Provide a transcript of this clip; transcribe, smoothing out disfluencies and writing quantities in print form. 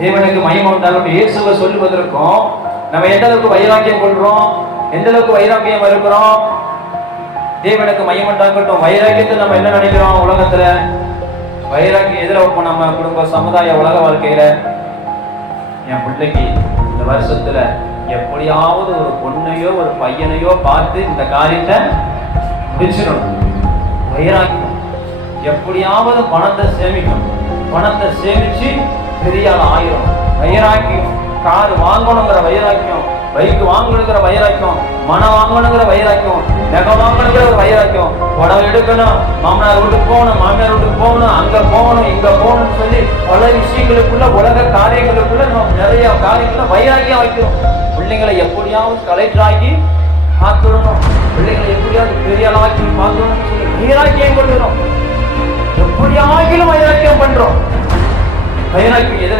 தேவனுக்கு மகிமை உண்டாகட்டும். இயேசுவை சொல்லுவதற்கும் நம்ம எந்த அளவுக்கு வைராக்கியம் கொள்றோம், எந்த அளவுக்கு வைராக்கியம் இருக்கிறோம். தேவனுக்கு மகிமை உண்டாகட்டும். வைராக்கியத்தை நம்ம என்ன நினைக்கிறோம் உலகத்துல? வைராக்கியம் எதிர வைப்போம் நம்ம குடும்ப, சமுதாய, உலக வாழ்க்கையில. என் பிள்ளைக்கு இந்த வருஷத்துல எப்படியாவது ஒரு பொண்ணையோ ஒரு பையனையோ பார்த்து இந்த காரியத்தை முடிச்சிடணும். வைராக்கியம். எப்படியாவது பணத்தை சேமிக்கணும், பணத்தை சேமிச்சு பெரிய ஆள் ஆயிரும். வைராக்கியம். கார் வாங்கணுங்கிற வைராக்கியம், பைக் வாங்கணுங்கிற வைராக்கியம், மனம் வாங்கணுங்கிற வைராக்கியம், நகை வாங்கணுங்கிற ஒரு வைராக்கியம், புடவை எடுக்கணும், மாமனார் வீட்டுக்கு போகணும், மாமியார் வீட்டுக்கு போகணும், அங்க போகணும், இங்க போகணும்னு சொல்லி பல விஷயங்களுக்குள்ள, உலக காரியங்களுக்குள்ள நம்ம நிறைய காரியங்கள வைராக்கியம் வைக்கிறோம். பிள்ளைங்களை எப்படியாவது கலெக்டர் ஆக்கி பார்த்துடணும், பிள்ளைங்களை எப்படியாவது பெரிய ஆளாக்கி பார்த்துடணும் சொல்லி வைராக்கியம் கொண்டுறோம். எப்படியாகிலும் வைராக்கியம் பண்றோம். வைராக்கியம் எதிர